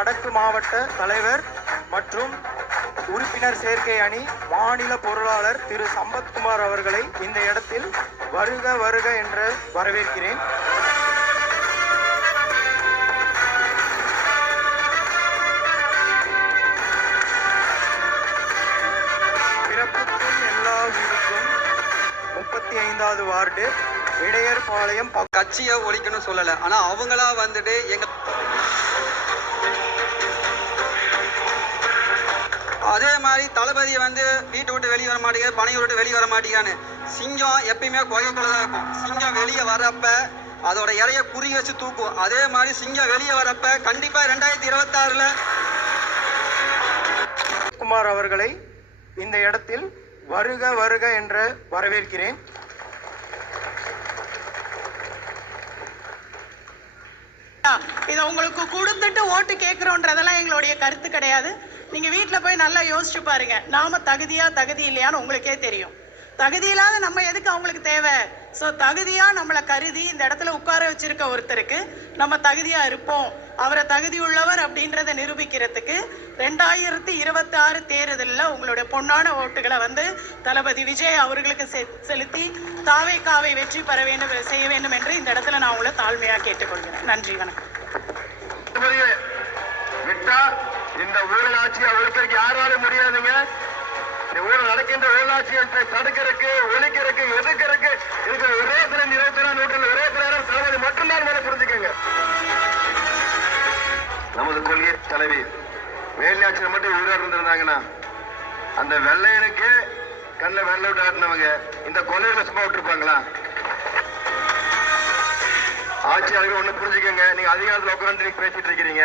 வடக்கு மாவட்ட தலைவர் மற்றும் உறுப்பினர் சேர்க்கை அணி மாநில பொருளாளர் திரு சம்பத்குமார் அவர்களை இந்த இடத்தில் வருக வருக என்று வரவேற்கிறேன். பிறப்புக்கும் எல்லா உயிருக்கும் 35வது வார்டு இடையர்பாளையம். கட்சியை ஒழிக்கணும்னு சொல்லலை, ஆனால் அவங்களா வந்துட்டு அதே மாதிரி தளபதியை வந்து வீட்டை விட்டு வெளியே வர மாட்டேங்க, பனையை விட்டு வெளியே வர மாட்டேங்கான்னு. சிங்கம் எப்பயுமே குகைக்குள்ள தான் இருக்கும். சிங்கம் வெளியே வரப்ப அதோட இறைய குறி வச்சு தூக்கும். அதே மாதிரி சிங்கம் வெளியே வரப்ப கண்டிப்பா 2026 குமார் அவர்களை இந்த இடத்தில் வருக வருக என்று வரவேற்கிறேன். இதை உங்களுக்கு கொடுத்துட்டு ஓட்டு கேட்குறோன்றதெல்லாம் எங்களுடைய கருத்து கிடையாது. நீங்கள் வீட்டில் போய் நல்லா யோசிச்சு பாருங்க, நாம தகுதி இல்லையான்னு உங்களுக்கே தெரியும். தகுதி இல்லாத நம்ம எதுக்கு அவங்களுக்கு தேவை? ஸோ தகுதியாக நம்மளை கருதி இந்த இடத்துல உட்கார வச்சிருக்க ஒருத்தருக்கு நம்ம தகுதியாக இருப்போம், அவரை தகுதி உள்ளவர் அப்படின்றத நிரூபிக்கிறதுக்கு 2026 தேர்தலில் உங்களுடைய பொன்னான ஓட்டுகளை வந்து தளபதி விஜய் அவர்களுக்கு செலுத்தி தாவேக்காவை வெற்றி பெற வேண்டும் செய்ய வேண்டும் என்று இந்த இடத்துல நான் உங்களை தாழ்மையாக கேட்டுக்கொள்கிறேன். நன்றி, வணக்கம். இந்த ஊழலாட்சி அவருக்கு யாராலும் முடியாதுங்க. இந்த ஊழல் நடக்கின்ற ஊழலாட்சியை தடுக்கிறதுக்கு, ஒழிக்கிறதுக்கு, எதிர்க்கிறதுக்கு இருக்கிற ஒரே திறன் 21ஆம் நூற்றாண்டு ஒரே திறன் தளபதி மட்டும்தான் மேல புரிஞ்சுக்கோங்க. நமது கொள்கை தலைவி வேலையாட்சியில் மட்டும் உயிரோடு இருந்திருந்தாங்கன்னா அந்த வெள்ளையனுக்கு கண்ணில் வெள்ளை விட்டு ஆட்டினவங்க இந்த கொள்ளையில சும்மா விட்டுருப்பாங்களா? ஆட்சியாளர்கள் ஒண்ணு புரிஞ்சுக்கோங்க, நீங்க அதிகாரத்தில் உட்காந்து நீங்க பேசிட்டு இருக்கிறீங்க.